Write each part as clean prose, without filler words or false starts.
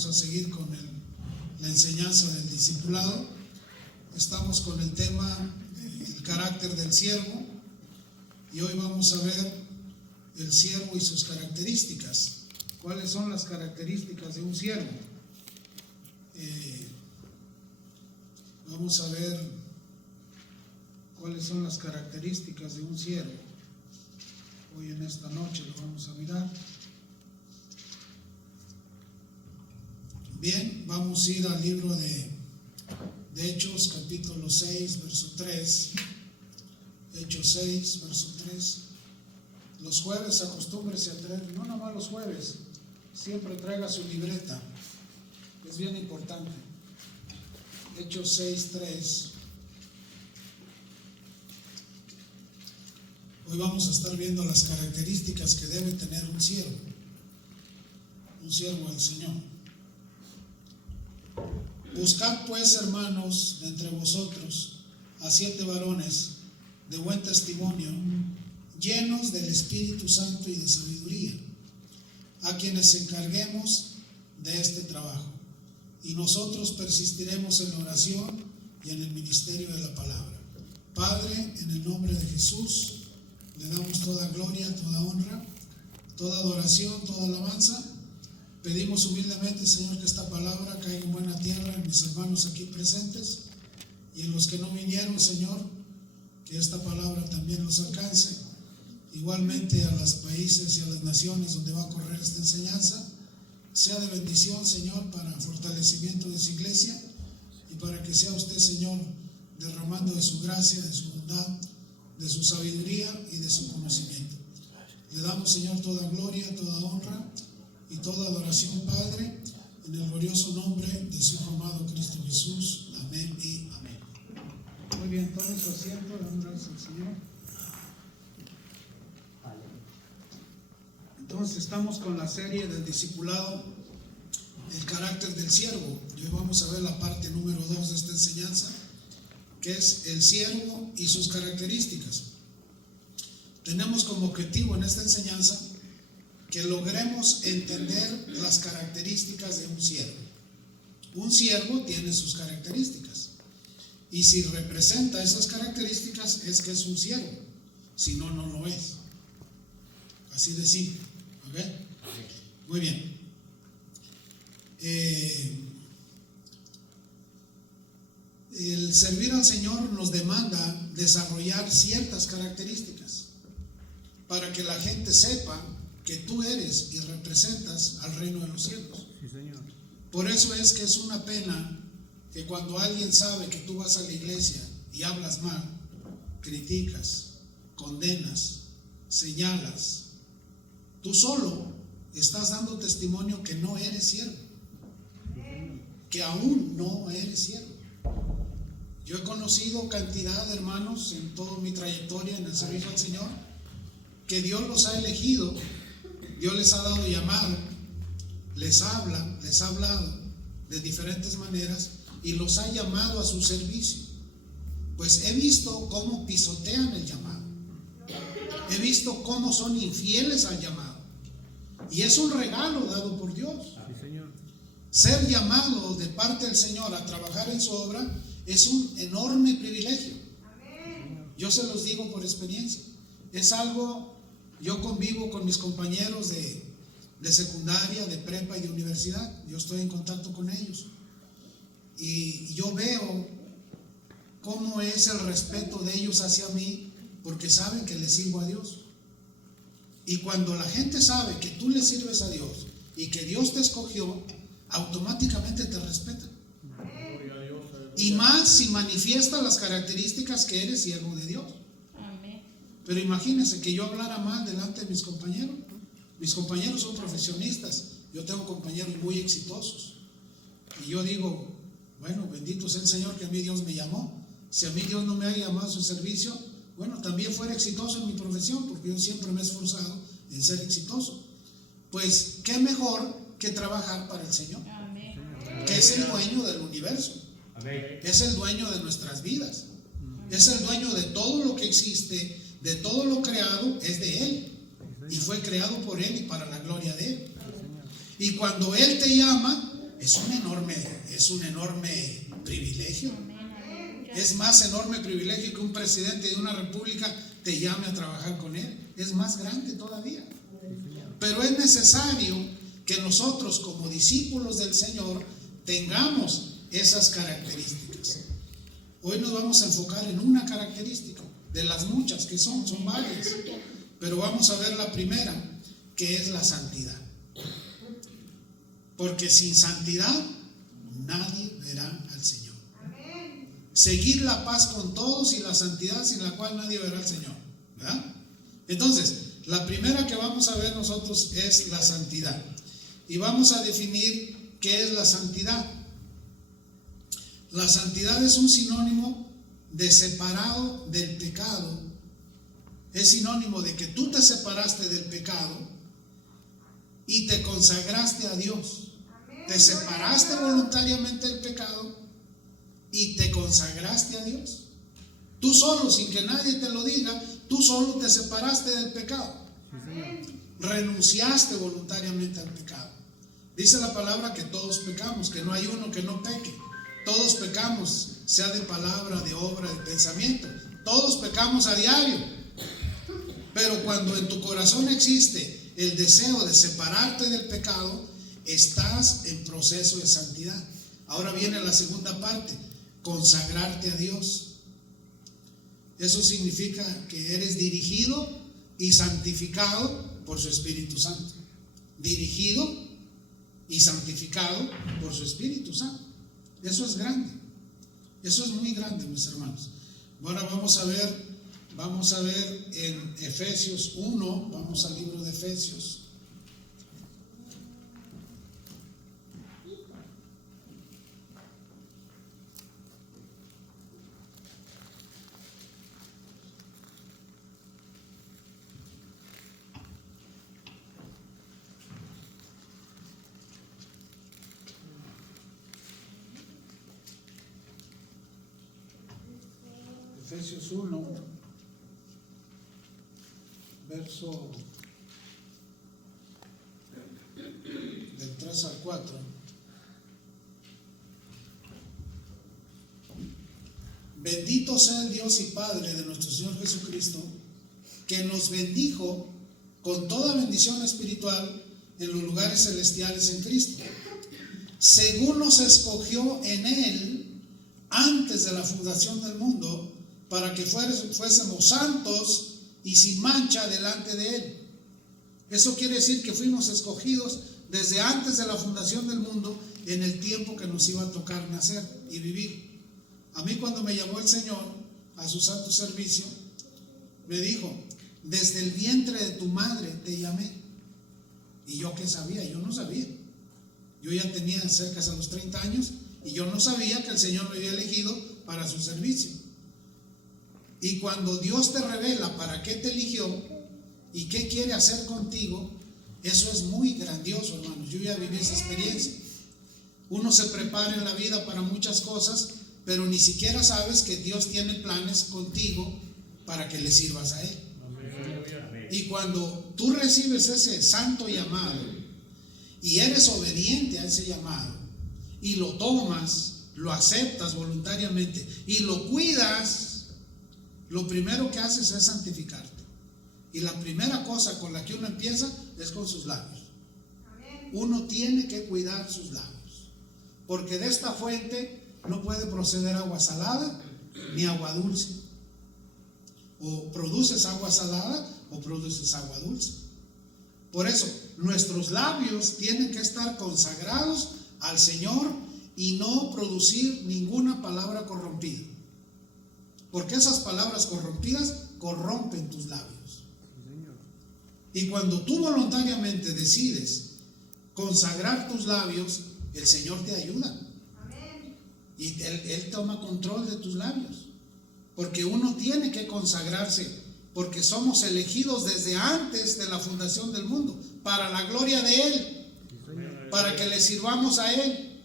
vamos a seguir con la enseñanza del discipulado. Estamos con el tema el carácter del siervo, y hoy vamos a ver el siervo y sus características. ¿Cuáles son las características de un siervo? Vamos a ver cuáles son las características de un siervo. Hoy en esta noche lo vamos a mirar. Bien, vamos a ir al libro de Hechos, capítulo 6, verso 3. Hechos 6, verso 3. Los jueves acostúmbrese a traer, no nomás los jueves, siempre traiga su libreta, es bien importante. Hechos 6, 3. Hoy vamos a estar viendo las características que debe tener un siervo del Señor. Buscad pues, hermanos, de entre vosotros a 7 varones de buen testimonio, llenos del Espíritu Santo y de sabiduría, a quienes encarguemos de este trabajo, y nosotros persistiremos en la oración y en el ministerio de la palabra. Padre, en el nombre de Jesús, le damos toda gloria, toda honra, toda adoración, toda alabanza. Pedimos humildemente, Señor, que esta palabra caiga en buena tierra en mis hermanos aquí presentes y en los que no vinieron, Señor, que esta palabra también los alcance. Igualmente a los países y a las naciones donde va a correr esta enseñanza, sea de bendición, Señor, para fortalecimiento de su iglesia y para que sea usted, Señor, derramando de su gracia, de su bondad, de su sabiduría y de su conocimiento. Le damos, Señor, toda gloria, toda honra y toda adoración, Padre, en el glorioso nombre de su Hijo amado Cristo Jesús. Amén y amén. Muy bien, tomen su asiento, damos gracias al Señor. Entonces estamos con la serie del discipulado, el carácter del siervo. Y hoy vamos a ver la parte número 2 de esta enseñanza, que es el siervo y sus características. Tenemos como objetivo en esta enseñanza que logremos entender las características de un siervo. Un siervo tiene sus características, y si representa esas características es que es un siervo, si no, no lo es. Así de simple. ¿Ok? Muy bien. El servir al Señor nos demanda desarrollar ciertas características para que la gente sepa que tú eres y representas al reino de los cielos. Sí, Señor. Por eso es que es una pena que cuando alguien sabe que tú vas a la iglesia y hablas mal, criticas, condenas, señalas, tú solo estás dando testimonio que no eres siervo, que aún no eres siervo. Yo he conocido cantidad de hermanos en toda mi trayectoria en el servicio al Señor, que Dios los ha elegido, Dios les ha dado llamado, les ha hablado de diferentes maneras y los ha llamado a su servicio. Pues he visto cómo pisotean el llamado, he visto cómo son infieles al llamado, y es un regalo dado por Dios. Sí, Señor. Ser llamado de parte del Señor a trabajar en su obra es un enorme privilegio. Yo se los digo por experiencia. Es algo, yo convivo con mis compañeros de secundaria, de prepa y de universidad. Yo estoy en contacto con ellos y yo veo cómo es el respeto de ellos hacia mí, porque saben que les sirvo a Dios. Y cuando la gente sabe que tú le sirves a Dios y que Dios te escogió, automáticamente te respetan. Y más si manifiesta las características que eres siervo de Dios. Amén. Pero imagínense que yo hablara mal delante de mis compañeros. Mis compañeros son profesionistas. Yo tengo compañeros muy exitosos. Y yo digo, bueno, bendito sea el Señor que a mí Dios me llamó. Si a mí Dios no me ha llamado a su servicio, bueno, también fuera exitoso en mi profesión, porque yo siempre me he esforzado en ser exitoso. Pues, ¿qué mejor que trabajar para el Señor? Amén. Que es el dueño del universo. Es el dueño de nuestras vidas. Es el dueño de todo lo que existe, de todo lo creado, es de Él. Y fue creado por Él y para la gloria de Él. Y cuando Él te llama, es un enorme privilegio. Es más enorme privilegio que un presidente de una república te llame a trabajar con él. Es más grande todavía. Pero es necesario que nosotros, como discípulos del Señor, tengamos esas características. Hoy nos vamos a enfocar en una característica de las muchas que son varias, pero vamos a ver la primera, que es la santidad. Porque sin santidad nadie verá al Señor. Seguir la paz con todos y la santidad sin la cual nadie verá al Señor, ¿verdad? Entonces, la primera que vamos a ver nosotros es la santidad. Y vamos a definir qué es la santidad. La santidad es un sinónimo de separado del pecado. Es sinónimo de que tú te separaste del pecado y te consagraste a Dios. Te separaste voluntariamente del pecado y te consagraste a Dios. Tú solo, sin que nadie te lo diga, tú solo te separaste del pecado. Renunciaste voluntariamente al pecado. Dice la palabra que todos pecamos, que no hay uno que no peque. Todos pecamos, sea de palabra, de obra, de pensamiento. Todos pecamos a diario. Pero cuando en tu corazón existe el deseo de separarte del pecado, estás en proceso de santidad. Ahora viene la segunda parte, consagrarte a Dios. Eso significa que eres dirigido y santificado por su Espíritu Santo. Dirigido y santificado por su Espíritu Santo. Eso es grande. Eso es muy grande, mis hermanos. Ahora vamos a ver en Efesios 1, vamos al libro de Efesios. Efesios 1, verso del 3 al 4. Bendito sea el Dios y Padre de nuestro Señor Jesucristo, que nos bendijo con toda bendición espiritual en los lugares celestiales en Cristo, según nos escogió en Él antes de la fundación del mundo, para que fuésemos santos y sin mancha delante de Él. Eso quiere decir que fuimos escogidos desde antes de la fundación del mundo, en el tiempo que nos iba a tocar nacer y vivir. A mí, cuando me llamó el Señor a su santo servicio, me dijo: desde el vientre de tu madre te llamé. Y yo, ¿qué sabía? Yo no sabía. Yo ya tenía cerca de los 30 años y yo no sabía que el Señor me había elegido para su servicio. Y cuando Dios te revela para qué te eligió y qué quiere hacer contigo, eso es muy grandioso, hermanos. Yo ya viví esa experiencia. Uno se prepara en la vida para muchas cosas, pero ni siquiera sabes que Dios tiene planes contigo para que le sirvas a Él. Y cuando tú recibes ese santo llamado y eres obediente a ese llamado y lo tomas, lo aceptas voluntariamente y lo cuidas, lo primero que haces es santificarte. Y la primera cosa con la que uno empieza es con sus labios. Uno tiene que cuidar sus labios, porque de esta fuente no puede proceder agua salada ni agua dulce. O produces agua salada o produces agua dulce. Por eso, nuestros labios tienen que estar consagrados al Señor y no producir ninguna palabra corrompida. Porque esas palabras corrompidas corrompen tus labios. Y cuando tú voluntariamente decides consagrar tus labios, el Señor te ayuda. Y Él toma control de tus labios. Porque uno tiene que consagrarse, porque somos elegidos desde antes de la fundación del mundo, para la gloria de Él, para que le sirvamos a Él.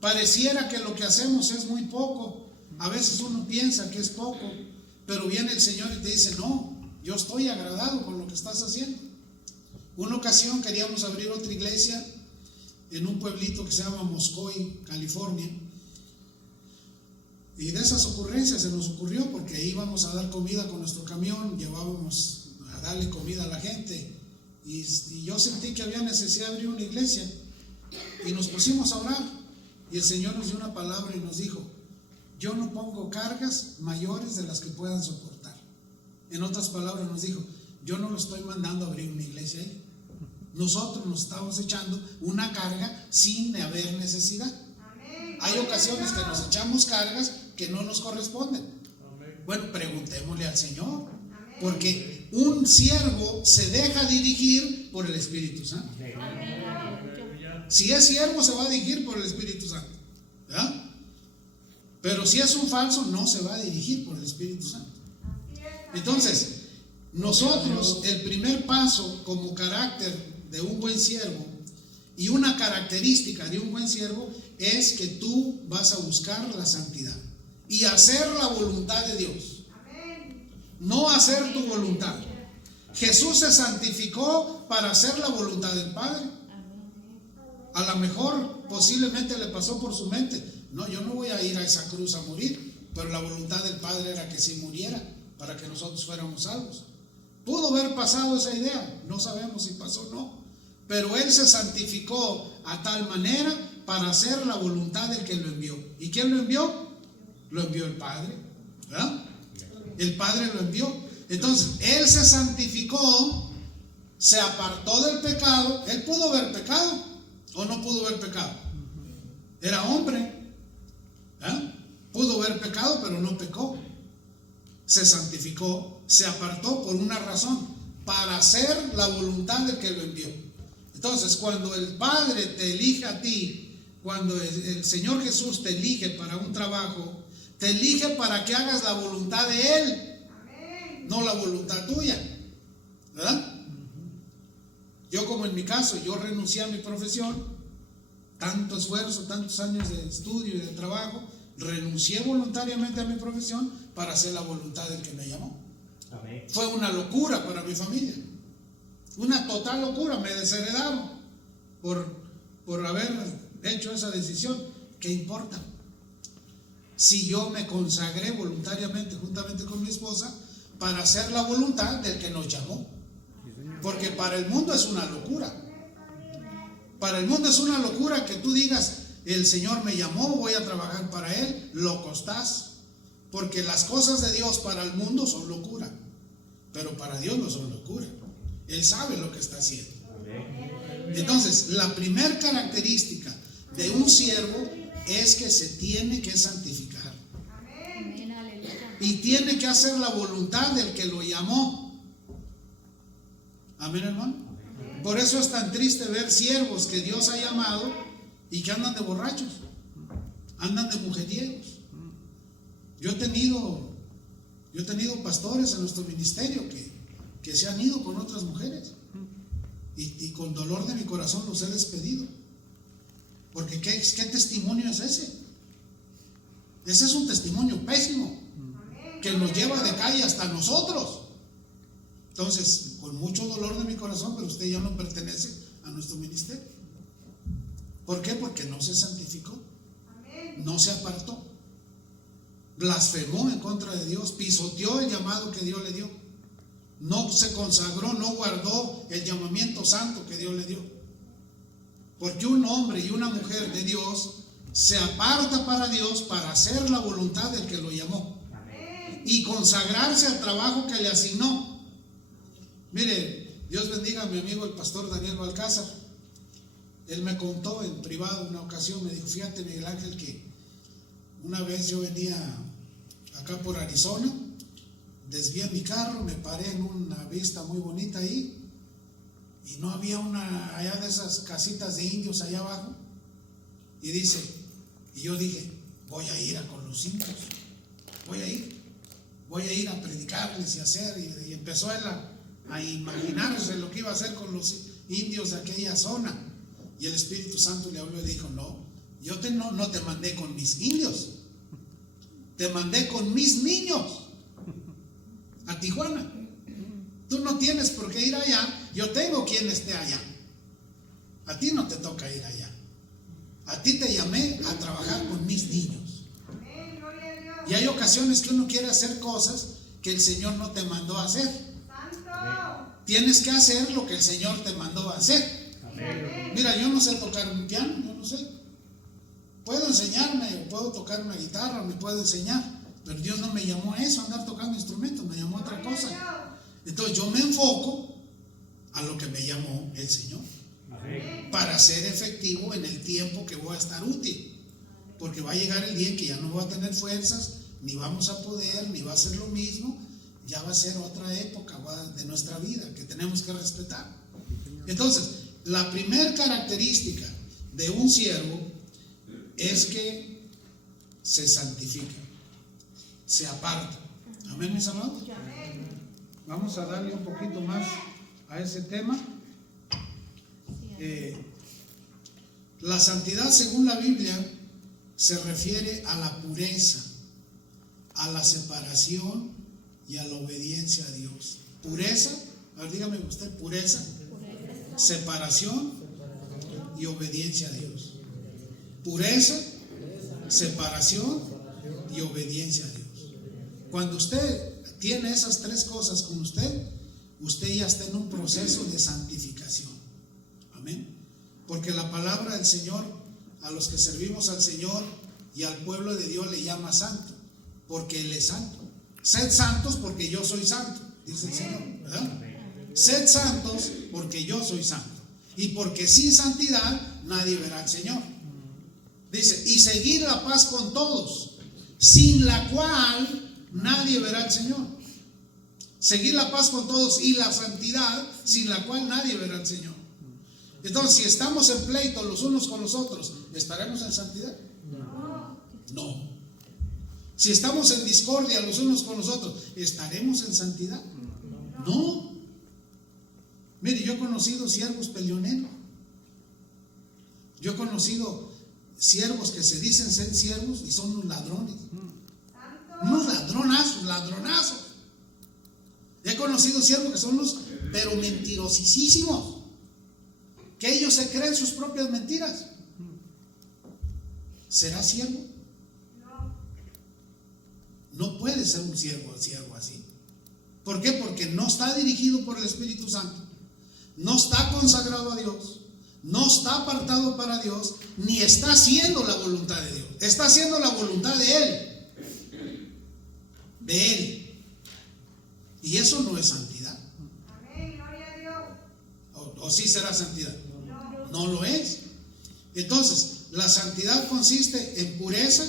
Pareciera que lo que hacemos es muy poco. A veces uno piensa que es poco, pero viene el Señor y te dice: no, yo estoy agradado con lo que estás haciendo. Una ocasión queríamos abrir otra iglesia en un pueblito que se llama Moscoy, California. Y de esas ocurrencias se nos ocurrió, porque íbamos a dar comida con nuestro camión, llevábamos a darle comida a la gente, y yo sentí que había necesidad de abrir una iglesia, y nos pusimos a orar, y el Señor nos dio una palabra y nos dijo: yo no pongo cargas mayores de las que puedan soportar. En otras palabras nos dijo: yo no lo estoy mandando a abrir una iglesia ahí. Nosotros nos estamos echando una carga sin haber necesidad. Hay ocasiones que nos echamos cargas que no nos corresponden. Bueno, preguntémosle al Señor, porque un siervo se deja dirigir por el Espíritu Santo. Si es siervo, se va a dirigir por el Espíritu Santo, ¿verdad? Pero si es un falso, no se va a dirigir por el Espíritu Santo. Entonces, nosotros, el primer paso como carácter de un buen siervo, y una característica de un buen siervo, es que tú vas a buscar la santidad y hacer la voluntad de Dios, no hacer tu voluntad. Jesús se santificó para hacer la voluntad del Padre. A lo mejor posiblemente le pasó por su mente: no, yo no voy a ir a esa cruz a morir, pero la voluntad del Padre era que sí muriera para que nosotros fuéramos salvos. Pudo haber pasado esa idea, no sabemos si pasó o no, pero Él se santificó a tal manera para hacer la voluntad del que lo envió. ¿Y quién lo envió? Lo envió el Padre, ¿verdad? El Padre lo envió. Entonces Él se santificó, se apartó del pecado. Él pudo haber pecado o no pudo haber pecado. Era hombre, ¿verdad? Pudo haber pecado, pero no pecó. Se santificó, se apartó por una razón: para hacer la voluntad del que lo envió. Entonces, cuando el Padre te elige a ti, cuando el Señor Jesús te elige para un trabajo, te elige para que hagas la voluntad de Él, no la voluntad tuya, ¿verdad? Yo, como en mi caso, yo renuncié a mi profesión, tanto esfuerzo, tantos años de estudio y de trabajo, renuncié voluntariamente a mi profesión para hacer la voluntad del que me llamó. Amén. Fue una locura para mi familia, una total locura. Me desheredaron por haber hecho esa decisión. ¿Qué importa? Si yo me consagré voluntariamente juntamente con mi esposa para hacer la voluntad del que nos llamó. Porque para el mundo es una locura. Para el mundo es una locura que tú digas: el Señor me llamó, voy a trabajar para Él. Loco estás. Porque las cosas de Dios para el mundo son locura, pero para Dios no son locura. Él sabe lo que está haciendo. Entonces, la primera característica de un siervo es que se tiene que santificar y tiene que hacer la voluntad del que lo llamó. Amén, hermano. Por eso es tan triste ver siervos que Dios ha llamado y que andan de borrachos, andan de mujeriegos. Yo he tenido pastores en nuestro ministerio que se han ido con otras mujeres, y con dolor de mi corazón los he despedido. Porque ¿qué testimonio es ese? Ese es un testimonio pésimo que nos lleva de calle hasta nosotros. Entonces, con mucho dolor de mi corazón, pero usted ya no pertenece a nuestro ministerio. ¿Por qué? Porque no se santificó, no se apartó, blasfemó en contra de Dios, pisoteó el llamado que Dios le dio, no se consagró, no guardó el llamamiento santo que Dios le dio. Porque un hombre y una mujer de Dios se aparta para Dios para hacer la voluntad del que lo llamó y consagrarse al trabajo que le asignó. Mire, Dios bendiga a mi amigo el pastor Daniel Balcázar. Él me contó en privado una ocasión, me dijo: fíjate, Miguel Ángel, que una vez yo venía acá por Arizona, desvié mi carro, me paré en una vista muy bonita ahí, y no había una allá de esas casitas de indios allá abajo, y yo dije: voy a ir con los indios, voy a ir a predicarles y hacer, y empezó él a imaginarse lo que iba a hacer con los indios de aquella zona, y el Espíritu Santo le habló y le dijo: no, yo no te mandé con mis indios, te mandé con mis niños a Tijuana. Tú no tienes por qué ir allá, yo tengo quien esté allá, a ti no te toca ir allá. A ti te llamé a trabajar con mis niños. Y hay ocasiones que uno quiere hacer cosas que el Señor no te mandó a hacer. Tienes que hacer lo que el Señor te mandó a hacer. Mira, yo no sé tocar un piano, yo no sé. Puedo enseñarme, o puedo tocar una guitarra, me puedo enseñar, pero Dios no me llamó a eso, a andar tocando instrumentos, me llamó a otra cosa. Entonces yo me enfoco a lo que me llamó el Señor, para ser efectivo en el tiempo que voy a estar útil, porque va a llegar el día en que ya no voy a tener fuerzas, ni vamos a poder, ni va a ser lo mismo, ya va a ser otra época de nuestra vida que tenemos que respetar. Entonces, la primera característica de un siervo es que se santifica, se aparta. Amén, mis amados. Vamos a darle un poquito más a ese tema. La santidad, según la Biblia, se refiere a la pureza, a la separación y a la obediencia a Dios. Pureza, a ver, dígame usted, pureza, separación y obediencia a Dios. Pureza, separación y obediencia a Dios. Cuando usted tiene esas tres cosas con usted, usted ya está en un proceso de santificación. Amén. Porque la palabra del Señor, a los que servimos al Señor y al pueblo de Dios, le llama santo, porque Él es santo. Sed santos porque yo soy santo, dice el Señor, ¿verdad? Sed santos porque yo soy santo, y porque sin santidad nadie verá al Señor. Dice, y seguir la paz con todos, sin la cual nadie verá al Señor. Seguir la paz con todos y la santidad, sin la cual nadie verá al Señor. Entonces, si estamos en pleito los unos con los otros, ¿estaremos en santidad? No. Si estamos en discordia los unos con los otros, ¿estaremos en santidad? No. Mire, yo he conocido siervos peleoneros. Yo he conocido siervos que se dicen ser siervos y son unos ladrones. Unos ladronazos. He conocido siervos que son unos, pero mentirosísimos, que ellos se creen sus propias mentiras. ¿Será siervo? No puede ser un siervo así. ¿Por qué? Porque no está dirigido por el Espíritu Santo, no está consagrado a Dios, no está apartado para Dios, ni está haciendo la voluntad de Dios. Está haciendo la voluntad de Él. De Él. Y eso no es santidad. ¿O sí será santidad? No lo es. Entonces, la santidad consiste en pureza,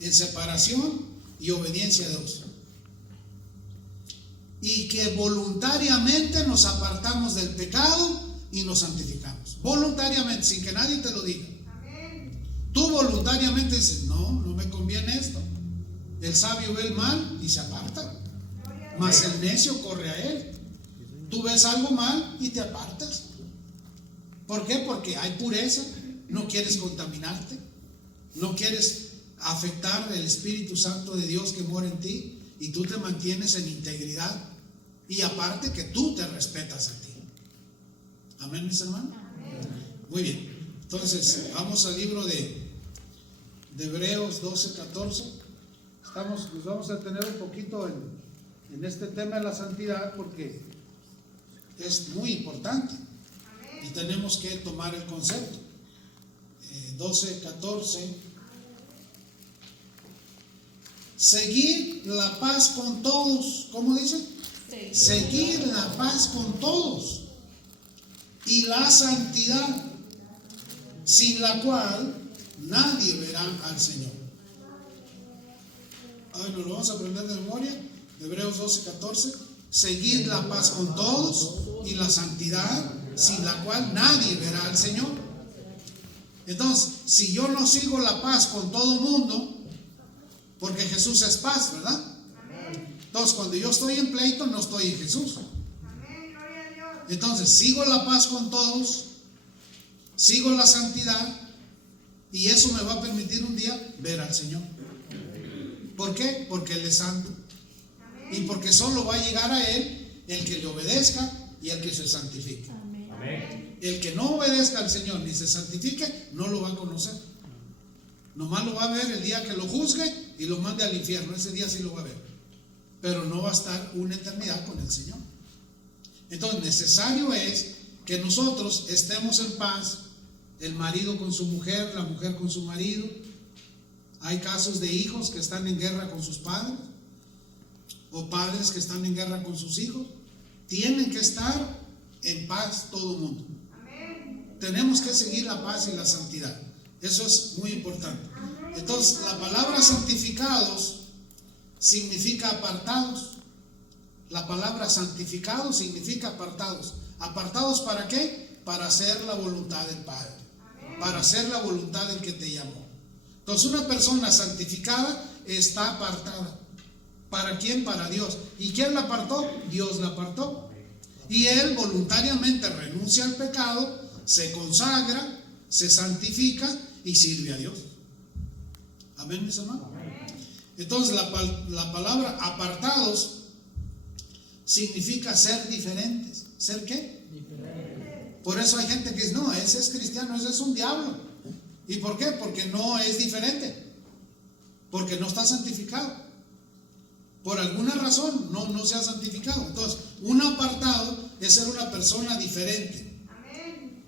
en separación y obediencia a Dios. Y que voluntariamente nos apartamos del pecado y nos santificamos. Voluntariamente, sin que nadie te lo diga. Tú voluntariamente dices, no me conviene esto. El sabio ve el mal y se aparta, mas el necio corre a él. Tú ves algo mal y te apartas. ¿Por qué? Porque hay pureza. No quieres contaminarte, no quieres afectar el Espíritu Santo de Dios que mora en ti, y tú te mantienes en integridad, y aparte que tú te respetas a ti. Amén, mis hermanos. Muy bien, entonces vamos al libro de Hebreos 12:14. Pues vamos a tener un poquito en este tema de la santidad, porque es muy importante y tenemos que tomar el concepto. 12:14. Seguir la paz con todos. ¿Cómo dice? Seguir la paz con todos y la santidad, sin la cual nadie verá al Señor. Ahora nos lo vamos a aprender de memoria. Hebreos 12:14. Seguir la paz con todos y la santidad, sin la cual nadie verá al Señor. Entonces, si yo no sigo la paz con todo mundo, porque Jesús es paz, ¿verdad? Entonces, cuando yo estoy en pleito, no estoy en Jesús. Entonces, sigo la paz con todos, sigo la santidad, y eso me va a permitir un día ver al Señor. ¿Por qué? Porque Él es santo, y porque solo va a llegar a Él el que le obedezca y el que se santifique. Amén. El que no obedezca al Señor ni se santifique, no lo va a conocer. Nomás lo va a ver el día que lo juzgue y lo mande al infierno. Ese día sí lo va a ver, pero no va a estar una eternidad con el Señor. Entonces necesario es que nosotros estemos en paz, el marido con su mujer, la mujer con su marido. Hay casos de hijos que están en guerra con sus padres, o padres que están en guerra con sus hijos. Tienen que estar en paz todo el mundo. Amén. Tenemos que seguir la paz y la santidad. Eso es muy importante. Entonces, la palabra santificados significa apartados. La palabra santificado significa apartados. ¿Apartados para qué? Para hacer la voluntad del Padre. Amén. Para hacer la voluntad del que te llamó. Entonces, una persona santificada está apartada. ¿Para quién? Para Dios. ¿Y quién la apartó? Dios la apartó. Y él voluntariamente renuncia al pecado, se consagra, se santifica y sirve a Dios. Amén, mis hermanos. Entonces la palabra apartados significa ser diferentes. ¿Ser qué? Diferente. Por eso hay gente que dice, no, ese es cristiano, ese es un diablo. ¿Y por qué? Porque no es diferente, porque no está santificado. Por alguna razón no se ha santificado. Entonces, un apartado es ser una persona diferente. Amén.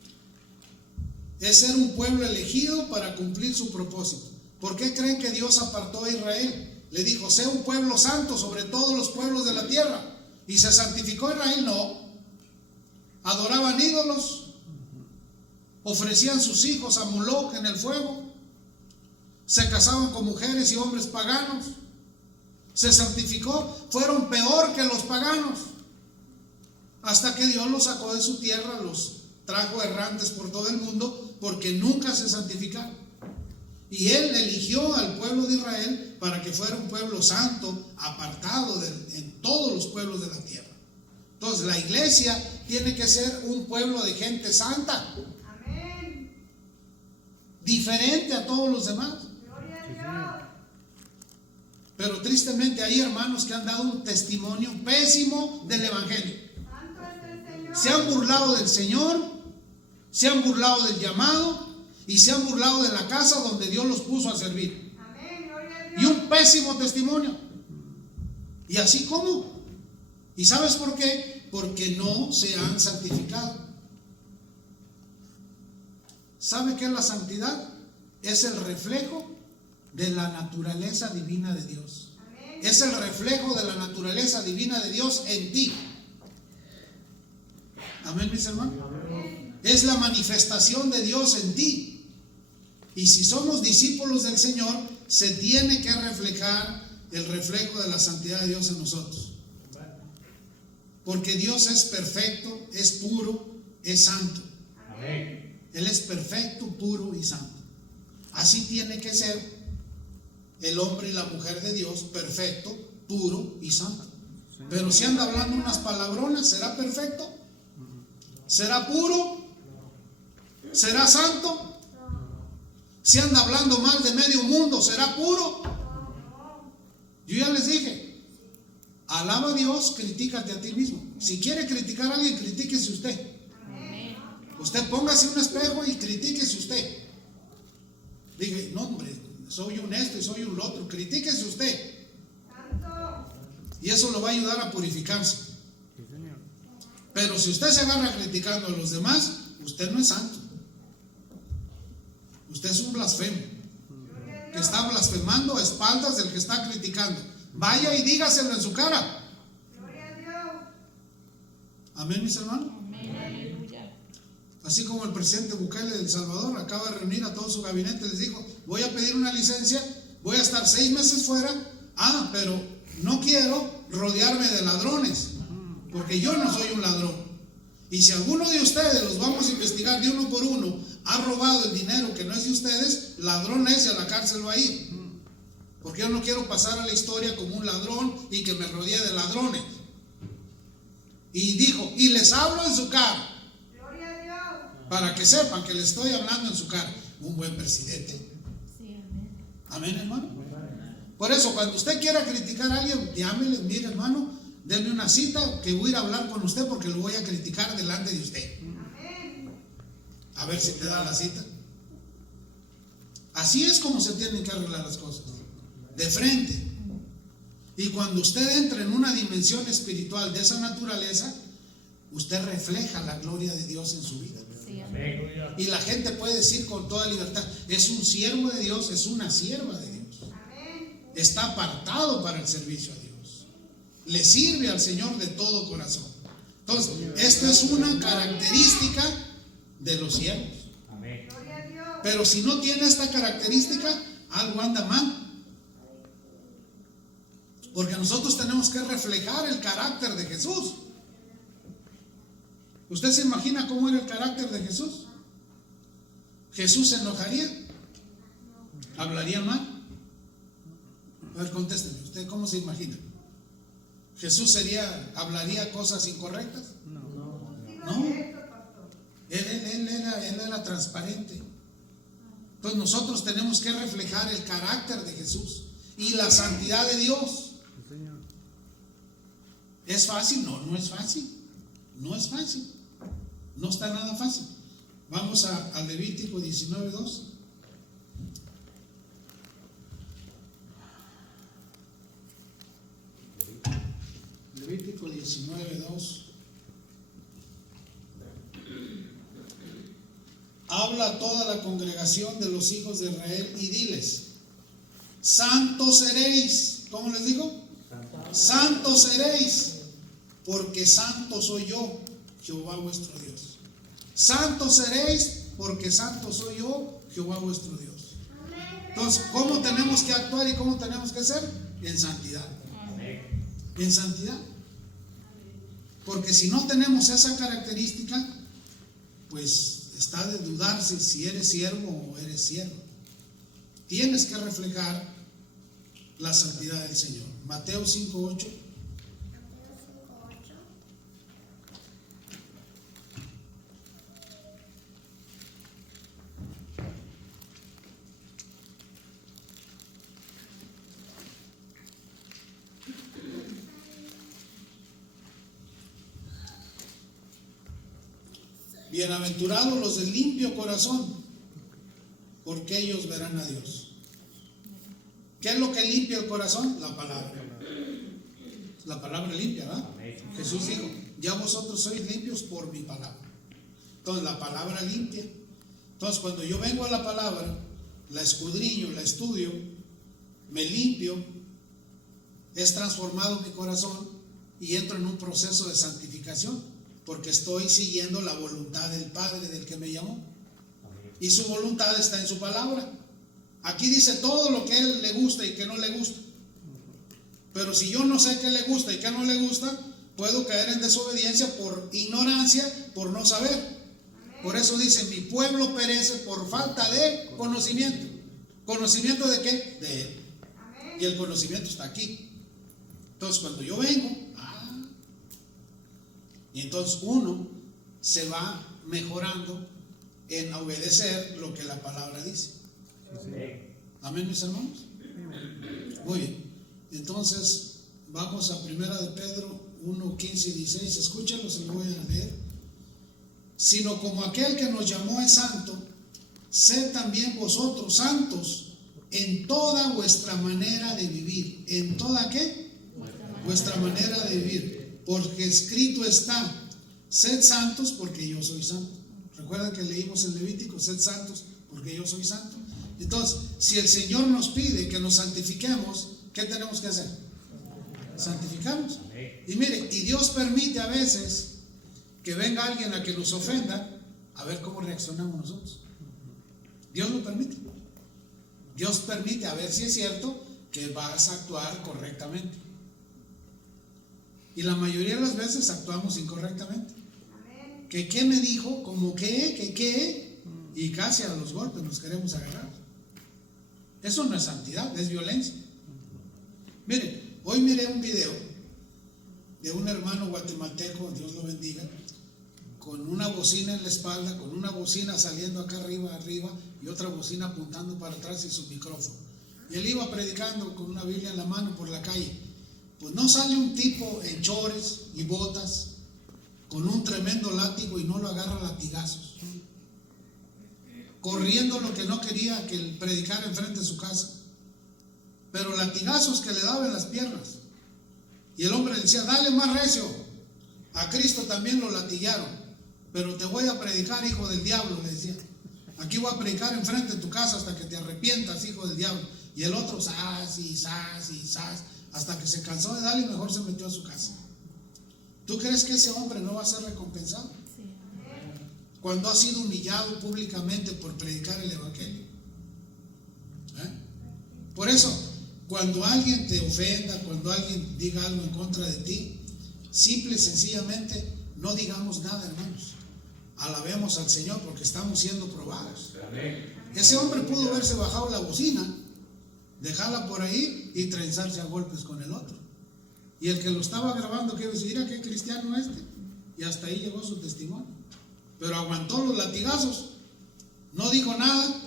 Es ser un pueblo elegido para cumplir su propósito. ¿Por qué creen que Dios apartó a Israel? Le dijo, sé un pueblo santo sobre todos los pueblos de la tierra. ¿Y se santificó Israel? No. Adoraban ídolos, ofrecían sus hijos a Moloc en el fuego, se casaban con mujeres y hombres paganos. Se santificó, fueron peor que los paganos, hasta que Dios los sacó de su tierra, los trajo errantes por todo el mundo, porque nunca se santificaron. Y Él eligió al pueblo de Israel para que fuera un pueblo santo, apartado en todos los pueblos de la tierra. Entonces la iglesia tiene que ser un pueblo de gente santa. Amén. Diferente a todos los demás. Gloria a Dios. Pero tristemente hay hermanos que han dado un testimonio pésimo del evangelio. Se han burlado del Señor, se han burlado del llamado y se han burlado de la casa donde Dios los puso a servir. Amén, gloria a Dios. Y un pésimo testimonio. ¿Y así cómo? ¿Y sabes por qué? Porque no se han santificado. ¿Sabe qué es la santidad? Es el reflejo de la naturaleza divina de Dios. Amén. Es el reflejo de la naturaleza divina de Dios en ti. Amén, mis hermanos. Amén. Es la manifestación de Dios en ti. Y si somos discípulos del Señor, se tiene que reflejar el reflejo de la santidad de Dios en nosotros. Porque Dios es perfecto, es puro, es santo. Amén. Él es perfecto, puro y santo. Así tiene que ser el hombre y la mujer de Dios, perfecto, puro y santo. Pero si anda hablando unas palabronas, ¿será perfecto? ¿Será puro? ¿Será santo? Si anda hablando mal de medio mundo, ¿será puro? Yo ya les dije, alaba a Dios, critícate a ti mismo. Si quiere criticar a alguien, critíquese usted. Usted póngase un espejo y critíquese usted. Diga, no hombre, soy un esto y soy un lo otro. Critíquese usted. Y eso lo va a ayudar a purificarse. Pero si usted se agarra criticando a los demás, usted no es santo. Usted es un blasfemo que está blasfemando a espaldas del que está criticando. Vaya y dígaselo en su cara. Amén, mis hermanos. Así como el presidente Bukele de El Salvador acaba de reunir a todo su gabinete, les dijo, voy a pedir una licencia, voy a estar 6 meses fuera, pero no quiero rodearme de ladrones, porque yo no soy un ladrón. Y si alguno de ustedes, los vamos a investigar de uno por uno, ha robado el dinero que no es de ustedes, ladrón es y a la cárcel va a ir. Porque yo no quiero pasar a la historia como un ladrón y que me rodee de ladrones. Y dijo, y les hablo en su cara. Gloria a Dios. Para que sepan que les estoy hablando en su cara. Un buen presidente. Sí, amén. Amén, hermano. Por eso, cuando usted quiera criticar a alguien, llámele, mire, hermano, denme una cita que voy a ir a hablar con usted porque lo voy a criticar delante de usted. Amén. A ver si te da la cita. Así es como se tienen que arreglar las cosas, de frente. Y cuando usted entra en una dimensión espiritual de esa naturaleza, usted refleja la gloria de Dios en su vida. Sí, y la gente puede decir con toda libertad: es un siervo de Dios, es una sierva de Dios. Está apartado para el servicio a Dios. Le sirve al Señor de todo corazón. Entonces, esto es una característica de los siervos. Pero si no tiene esta característica, algo anda mal. Porque nosotros tenemos que reflejar el carácter de Jesús. ¿Usted se imagina cómo era el carácter de Jesús? ¿Jesús se enojaría? ¿Hablaría mal? A ver, contésteme, ¿usted cómo se imagina? ¿Jesús hablaría cosas incorrectas? No. Él era transparente. Entonces nosotros tenemos que reflejar el carácter de Jesús y la santidad de Dios. ¿Es fácil? No, no es fácil. No es fácil. No está nada fácil. Vamos a Levítico 19:2. Levítico 19:2. Habla a toda la congregación de los hijos de Israel y diles: santos seréis. ¿Cómo les digo? Santos seréis, porque santo soy yo, Jehová vuestro Dios. Santos seréis, porque santo soy yo, Jehová vuestro Dios. Entonces, ¿cómo tenemos que actuar y cómo tenemos que ser? En santidad. En santidad. Porque si no tenemos esa característica, pues está de dudarse si eres siervo o eres siervo. Tienes que reflejar la santidad del Señor. Mateo 5:8. Bienaventurados los de limpio corazón, porque ellos verán a Dios. ¿Qué es lo que limpia el corazón? La palabra. La palabra limpia, ¿verdad? Jesús dijo: ya vosotros sois limpios por mi palabra. Entonces la palabra limpia. Entonces cuando yo vengo a la palabra, la escudriño, la estudio, me limpio, es transformado mi corazón y entro en un proceso de santificación. Porque estoy siguiendo la voluntad del Padre, del que me llamó. Y su voluntad está en su palabra. Aquí dice todo lo que a Él le gusta y que no le gusta. Pero si yo no sé qué le gusta y qué no le gusta, puedo caer en desobediencia por ignorancia, por no saber. Por eso dice: mi pueblo perece por falta de conocimiento. ¿Conocimiento de qué? De Él. Y el conocimiento está aquí. Entonces cuando yo vengo, y entonces uno se va mejorando en obedecer lo que la palabra dice. Amén, mis hermanos. Muy bien. Entonces vamos a Primera de Pedro 1:15 y 16. Escúchenlo, se lo voy a leer. Sino como aquel que nos llamó es santo, sed también vosotros santos en toda vuestra manera de vivir. ¿En toda qué? Vuestra manera de vivir. Porque escrito está: sed santos porque yo soy santo. Recuerdan que leímos en Levítico: sed santos porque yo soy santo. Entonces, si el Señor nos pide que nos santifiquemos, ¿qué tenemos que hacer? Santificarnos. Y mire, y Dios permite a veces que venga alguien a que nos ofenda, a ver cómo reaccionamos nosotros. Dios lo permite. Dios permite a ver si es cierto que vas a actuar correctamente. Y la mayoría de las veces actuamos incorrectamente. ¿Que qué me dijo? ¿Cómo qué? ¿Que qué? Y casi a los golpes nos queremos agarrar. Eso no es santidad, es violencia. Mire, hoy miré un video de un hermano guatemalteco, Dios lo bendiga, con una bocina en la espalda, con una bocina saliendo acá arriba, y otra bocina apuntando para atrás y su micrófono. Y él iba predicando con una Biblia en la mano por la calle. Pues no sale un tipo en chores y botas con un tremendo látigo y no lo agarra a latigazos. corriendo lo que no quería que él predicara enfrente de su casa, pero latigazos que le daban en las piernas. Y el hombre le decía: dale más recio. A Cristo también lo latigaron, pero te voy a predicar, hijo del diablo, le decía. Aquí voy a predicar enfrente de tu casa hasta que te arrepientas, hijo del diablo. Y el otro, zas y zas y zas, hasta que se cansó de darle y mejor se metió a su casa. ¿Tú crees que ese hombre no va a ser recompensado? Sí. Cuando ha sido humillado públicamente por predicar el evangelio. Por eso, cuando alguien te ofenda, cuando alguien diga algo en contra de ti, simple y sencillamente no digamos nada, hermanos. Alabemos al Señor porque estamos siendo probados. Ese hombre pudo haberse bajado la bocina, dejarla por ahí y trenzarse a golpes con el otro. Y el que lo estaba grabando, que iba a decir: mira qué cristiano este. Y hasta ahí llegó su testimonio. Pero aguantó los latigazos, no dijo nada,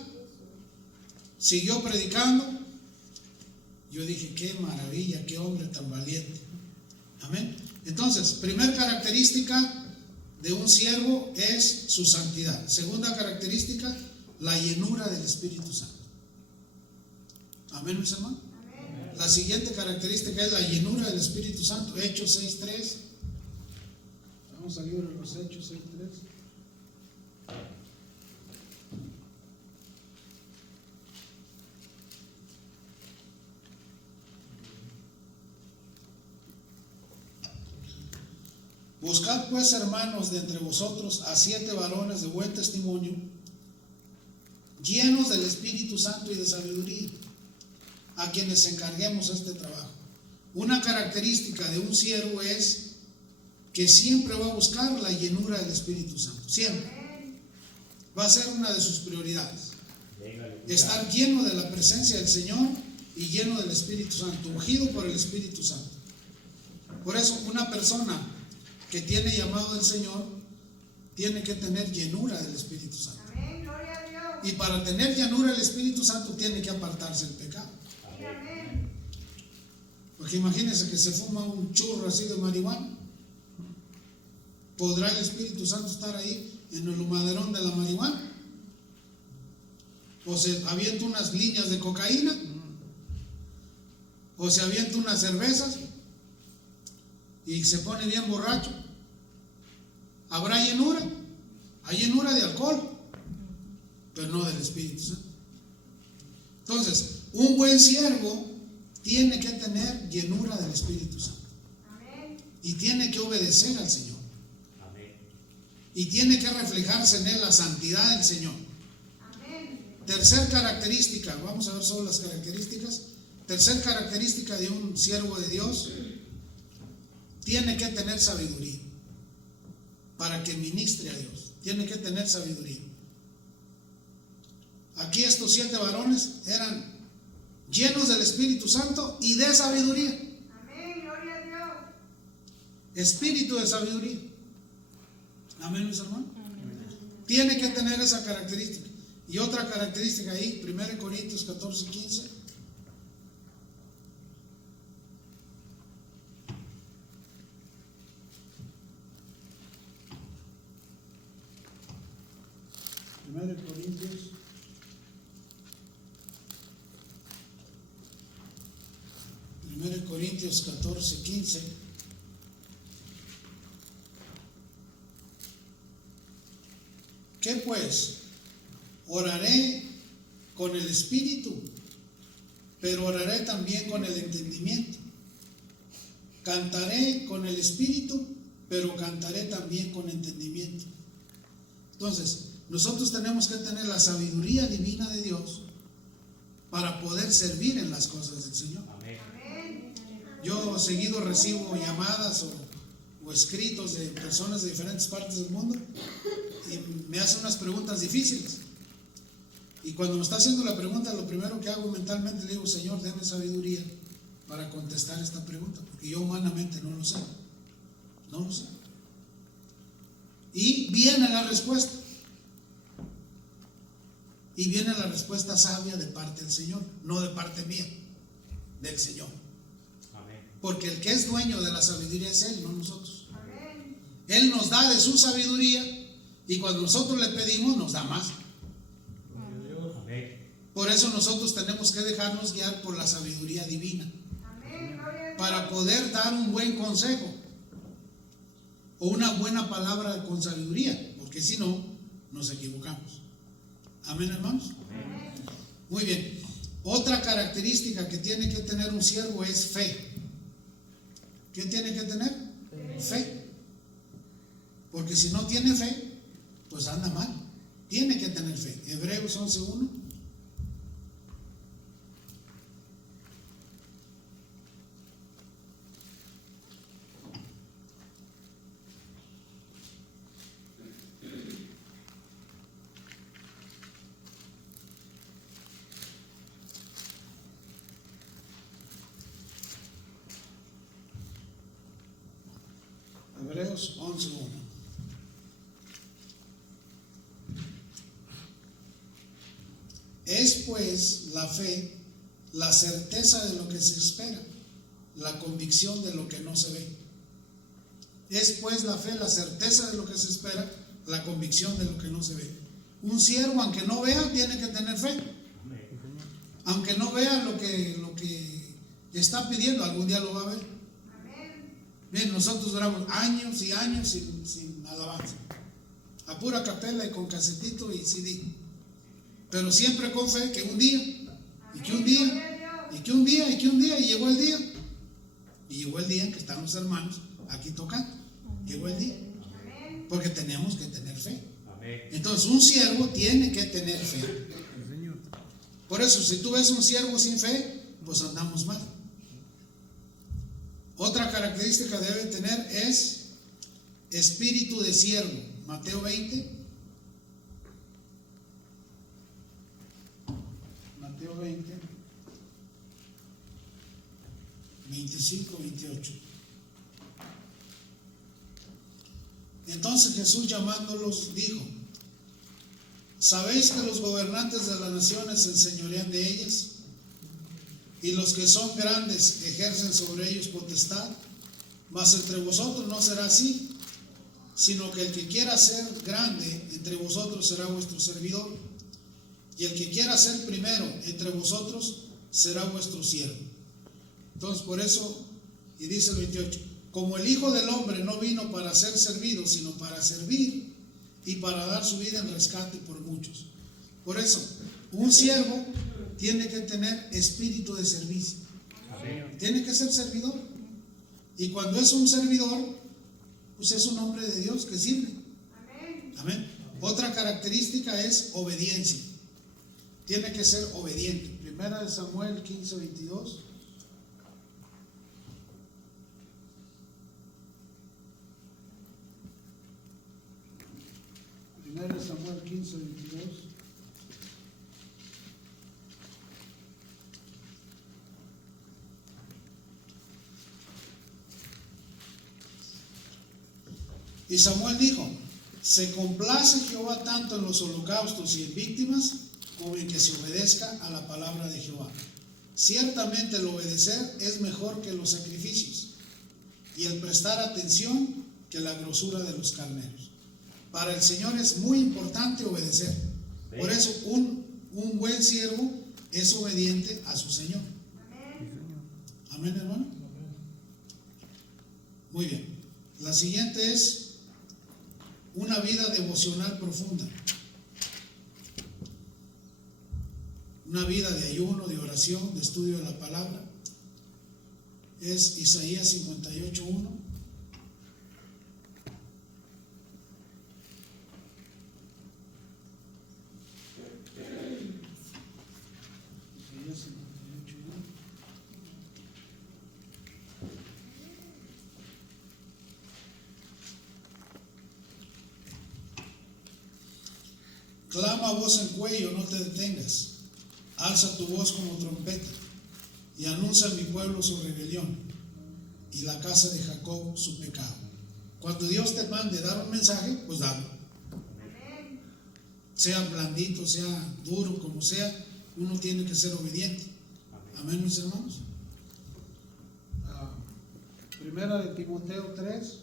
siguió predicando. Yo dije: qué maravilla, qué hombre tan valiente. Amén. Entonces, primera característica de un siervo es su santidad. Segunda característica, la llenura del Espíritu Santo. Amén, mis hermanos. Amén. La siguiente característica es la llenura del Espíritu Santo. Hechos 6:3. Vamos al libro de los Hechos 6:3. Buscad pues, hermanos, de entre vosotros a 7 varones de buen testimonio, llenos del Espíritu Santo y de sabiduría, a quienes encarguemos este trabajo. Una característica de un siervo es que siempre va a buscar la llenura del Espíritu Santo. Siempre. Va a ser una de sus prioridades. Estar lleno de la presencia del Señor y lleno del Espíritu Santo, ungido por el Espíritu Santo. Por eso, una persona que tiene llamado del Señor tiene que tener llenura del Espíritu Santo. Amén, gloria a Dios. Y para tener llenura del Espíritu Santo tiene que apartarse del pecado. Amén. Porque imagínense que se fuma un churro así de marihuana. ¿Podrá el Espíritu Santo estar ahí en el humaderón de la marihuana? ¿O se avienta unas líneas de cocaína? ¿O se avienta unas cervezas y se pone bien borracho? ¿Habrá llenura? Hay llenura de alcohol, pero no del Espíritu Santo. Entonces, un buen siervo tiene que tener llenura del Espíritu Santo. Amén. Y tiene que obedecer al Señor. Amén. Y tiene que reflejarse en él la santidad del Señor. Amén. Tercer característica, vamos a ver solo las características. Tercer característica de un siervo de Dios: tiene que tener sabiduría para que ministre a Dios. Tiene que tener sabiduría. Aquí estos 7 varones eran llenos del Espíritu Santo y de sabiduría. Amén, gloria a Dios. Espíritu de sabiduría. Amén, mis hermanos. Tiene que tener esa característica. Y otra característica ahí, 1 Corintios 14:15. Corintios 14:15. ¿Qué pues? Oraré con el espíritu, pero oraré también con el entendimiento. Cantaré con el espíritu, pero cantaré también con entendimiento. Entonces, nosotros tenemos que tener la sabiduría divina de Dios para poder servir en las cosas del Señor. Amén. Yo seguido recibo llamadas o escritos de personas de diferentes partes del mundo y me hacen unas preguntas difíciles. Y cuando me está haciendo la pregunta, lo primero que hago mentalmente le digo: Señor, dame sabiduría para contestar esta pregunta, porque yo humanamente no lo sé. No lo sé. Y viene la respuesta. Y viene la respuesta sabia de parte del Señor, no de parte mía, del Señor. Amén. Porque el que es dueño de la sabiduría es Él, no nosotros. Amén. Él nos da de su sabiduría y cuando nosotros le pedimos nos da más. Por eso nosotros tenemos que dejarnos guiar por la sabiduría divina, para poder dar un buen consejo o una buena palabra con sabiduría, porque si no, nos equivocamos. Amén, hermanos. Muy bien. Otra característica que tiene que tener un siervo es fe. ¿Qué tiene que tener? Fe. Porque si no tiene fe, pues anda mal. Tiene que tener fe. Hebreos 11:1. Hebreos 11:1. Es pues la fe, la certeza de lo que se espera, la convicción de lo que no se ve. Es pues la fe, la certeza de lo que se espera, la convicción de lo que no se ve. Un siervo, aunque no vea, tiene que tener fe. Aunque no vea lo que está pidiendo, algún día lo va a ver. Bien, nosotros duramos años y años sin alabanza, a pura capela y con casetito y CD, pero siempre con fe que un día, y que un día, y que un día, y que un día, y llegó el día, en que están los hermanos aquí tocando, llegó el día, porque tenemos que tener fe. Entonces un siervo tiene que tener fe. Por eso, si tú ves un siervo sin fe, pues andamos mal. Otra característica que debe tener es espíritu de siervo. Mateo 20. Mateo 20, 25, 28. Entonces Jesús, llamándolos, dijo: ¿sabéis que los gobernantes de las naciones se enseñorean de ellas? Y los que son grandes ejercen sobre ellos potestad. Mas entre vosotros no será así, sino que el que quiera ser grande entre vosotros será vuestro servidor, y el que quiera ser primero entre vosotros será vuestro siervo. Entonces, por eso, y dice el 28, como el Hijo del Hombre no vino para ser servido, sino para servir y para dar su vida en rescate por muchos. Por eso, un siervo tiene que tener espíritu de servicio. Tiene que ser servidor. Y cuando es un servidor, pues es un hombre de Dios que sirve. Amén. Otra característica es obediencia. Tiene que ser obediente. Primera de Samuel 15, 22. Primera de Samuel 15, 22. Y Samuel dijo: se complace Jehová tanto en los holocaustos y en víctimas, como en que se obedezca a la palabra de Jehová. Ciertamente el obedecer es mejor que los sacrificios, y el prestar atención que la grosura de los carneros. Para el Señor es muy importante obedecer. Por eso un buen siervo es obediente a su Señor. Amén, hermano. Muy bien. La siguiente es una vida devocional profunda. Una vida de ayuno, de oración, de estudio de la palabra. Es Isaías 58:1. Isaías 58:1. Clama a voz en cuello, no te detengas. Alza tu voz como trompeta y anuncia a mi pueblo su rebelión y la casa de Jacob su pecado. Cuando Dios te mande dar un mensaje, pues dalo. Sea blandito, sea duro, como sea, uno tiene que ser obediente. Amén, mis hermanos. Primera de Timoteo 3.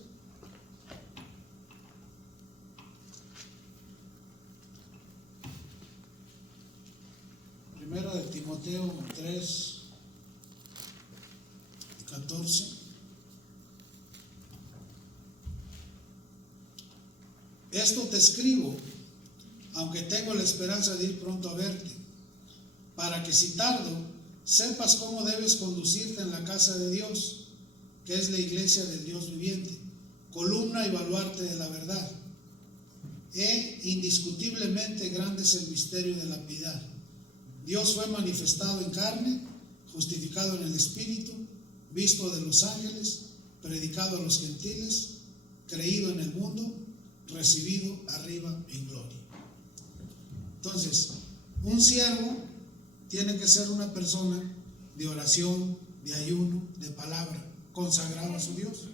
Primera de Timoteo 3:14. Esto te escribo, aunque tengo la esperanza de ir pronto a verte, para que si tardo, sepas cómo debes conducirte en la casa de Dios, que es la iglesia del Dios viviente, columna y baluarte de la verdad. Indiscutiblemente grande es el misterio de la piedad. Dios fue manifestado en carne, justificado en el Espíritu, visto de los ángeles, predicado a los gentiles, creído en el mundo, recibido arriba en gloria. Entonces, un siervo tiene que ser una persona de oración, de ayuno, de palabra, consagrado a su Dios,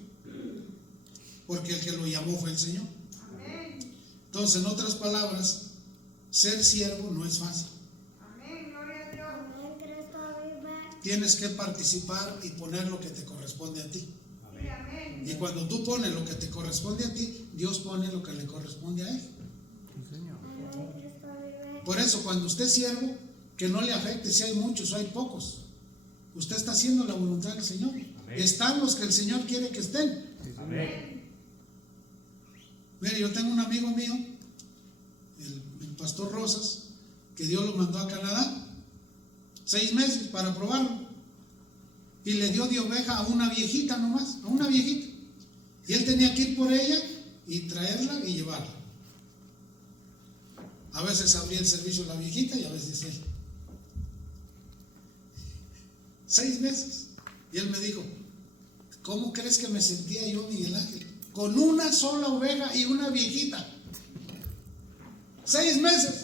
porque el que lo llamó fue el Señor. Entonces, en otras palabras, ser siervo no es fácil. Tienes que participar y poner lo que te corresponde a ti. Y cuando tú pones lo que te corresponde a ti, Dios pone lo que le corresponde a Él. Por eso, cuando usted es siervo, que no le afecte si hay muchos o hay pocos. Usted está haciendo la voluntad del Señor. Están los que el Señor quiere que estén. Mire, yo tengo un amigo mío, el pastor Rosas, que Dios lo mandó a Canadá 6 meses para probarlo, y le dio de oveja a una viejita nomás, a una viejita, y él tenía que ir por ella y traerla y llevarla. A veces abría el servicio la viejita y a veces él. 6 meses. Y él me dijo, ¿cómo crees que me sentía yo, Miguel Ángel? Con una sola oveja y una viejita. 6 meses.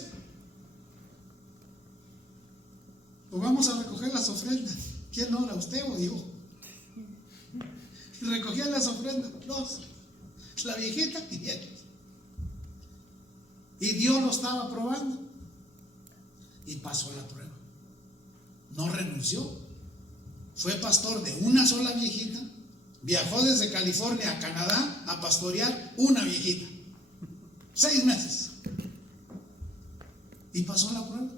Pues vamos a recoger las ofrendas. ¿Quién ora, usted o yo? Y recogían las ofrendas, 2. La viejita y él. Y Dios lo estaba probando. Y pasó la prueba. No renunció. Fue pastor de una sola viejita. Viajó desde California a Canadá a pastorear una viejita. 6 meses. Y pasó la prueba.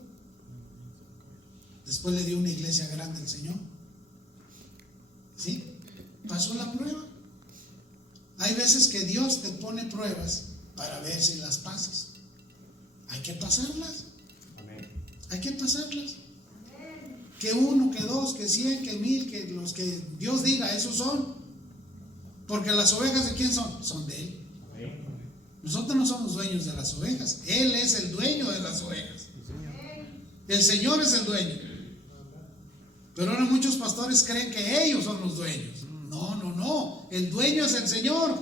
Después le dio una iglesia grande al Señor. ¿Sí? Pasó la prueba. Hay veces que Dios te pone pruebas para ver si las pasas. Hay que pasarlas. Hay que pasarlas. Que 1, que 2, que 100, que 1000, que los que Dios diga, esos son. Porque las ovejas, ¿de quién son? Son de Él. Nosotros no somos dueños de las ovejas. Él es el dueño de las ovejas. El Señor es el dueño. Pero ahora muchos pastores creen que ellos son los dueños. No, no, no. El dueño es el Señor.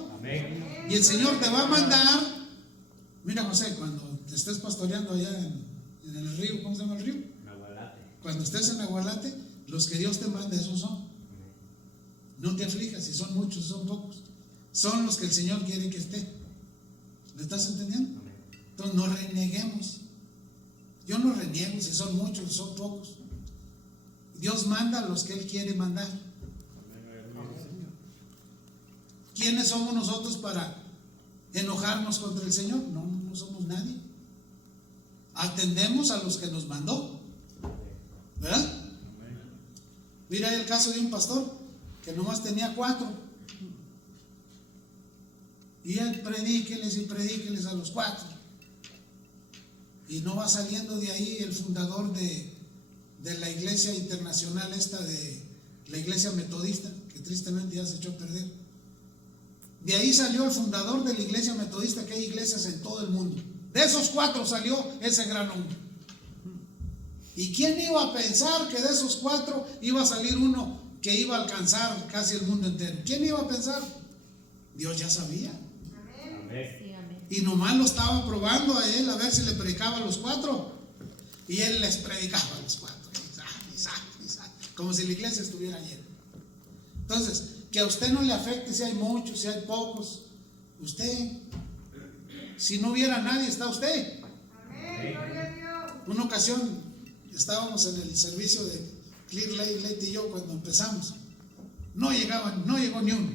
Y el Señor te va a mandar. Mira, José, cuando te estés pastoreando allá en el río, ¿cómo se llama el río? Cuando estés en Agualate, los que Dios te mande, esos son. No te aflijas si son muchos, son pocos. Son los que el Señor quiere que esté. ¿Me estás entendiendo? Entonces no reneguemos. Yo no reniego si son muchos, son pocos. Dios manda a los que Él quiere mandar. ¿Quiénes somos nosotros para enojarnos contra el Señor? No, no somos nadie. Atendemos a los que nos mandó, ¿verdad? Mira el caso de un pastor que nomás tenía 4, y él predíqueles a los 4, y no va saliendo de ahí el fundador de la iglesia internacional de la iglesia metodista, que tristemente ya se echó a perder. De ahí salió el fundador de la iglesia metodista, que hay iglesias en todo el mundo. De esos 4 salió ese gran hombre. ¿Y quién iba a pensar que de esos 4 iba a salir uno que iba a alcanzar casi el mundo entero? ¿Quién iba a pensar? Dios ya sabía. Amén. Y nomás lo estaba probando a él a ver si le predicaba a los 4. Y él les predicaba a los 4. Como si la iglesia estuviera llena. Entonces, que a usted no le afecte si hay muchos, si hay pocos. Usted, si no hubiera nadie, está usted. Amén. Una ocasión estábamos en el servicio de Clear Lake, Leti y yo, cuando empezamos. No llegó ni uno.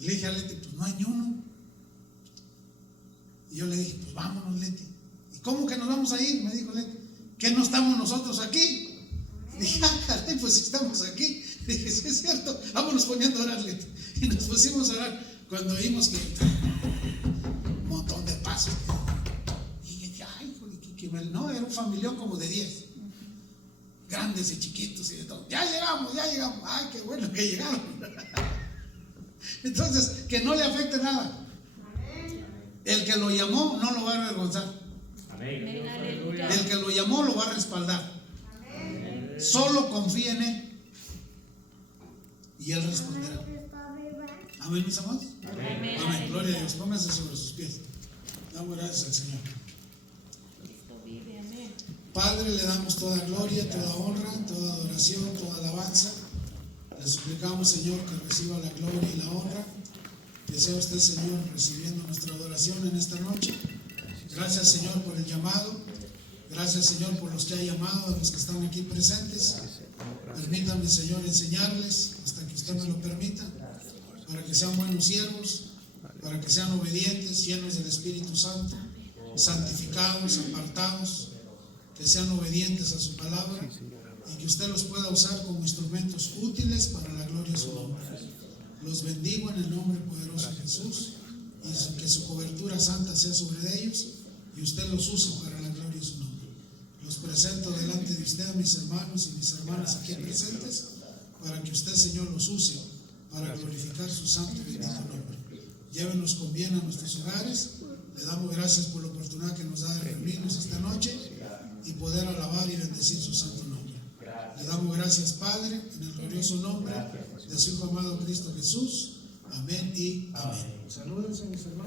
Y le dije a Leti, pues no hay ni uno. Y yo le dije, pues vámonos, Leti. ¿Y cómo que nos vamos a ir? Me dijo Leti, ¿qué no estamos nosotros aquí? Dije, caray, pues si estamos aquí. Dije, sí es cierto, vámonos poniendo a orarle. Y nos pusimos a orar cuando oímos que un montón de pasos. Y dije, ay, no, era un familión como de 10, grandes y chiquitos y de todo. Ya llegamos, ay, qué bueno que llegaron. Entonces, que no le afecte nada. El que lo llamó no lo va a avergonzar. El que lo llamó lo va a respaldar. Solo confía en él y él responderá. Amén, mis amados. Amén. Gloria a Dios. Pónganse sobre sus pies. Damos gracias al Señor. Padre, le damos toda gloria, toda honra, toda adoración, toda alabanza. Le suplicamos, Señor, que reciba la gloria y la honra. Que sea usted, Señor, recibiendo nuestra adoración en esta noche. Gracias, Señor, por el llamado. Gracias, Señor, por los que ha llamado, a los que están aquí presentes. Permítame, Señor, enseñarles hasta que usted me lo permita, para que sean buenos siervos, para que sean obedientes, llenos del Espíritu Santo, santificados, apartados, que sean obedientes a su palabra y que usted los pueda usar como instrumentos útiles para la gloria de su nombre. Los bendigo en el nombre poderoso de Jesús y que su cobertura santa sea sobre ellos y usted los use para la gloria de su nombre. Los presento delante de usted a mis hermanos y mis hermanas aquí presentes para que usted, Señor, los use para glorificar su santo y bendito nombre. Llévenos con bien a nuestros hogares. Le damos gracias por la oportunidad que nos da de reunirnos esta noche y poder alabar y bendecir su santo nombre. Le damos gracias, Padre, en el glorioso nombre de su Hijo amado Cristo Jesús. Amén y amén. Salúdense, mis hermanos.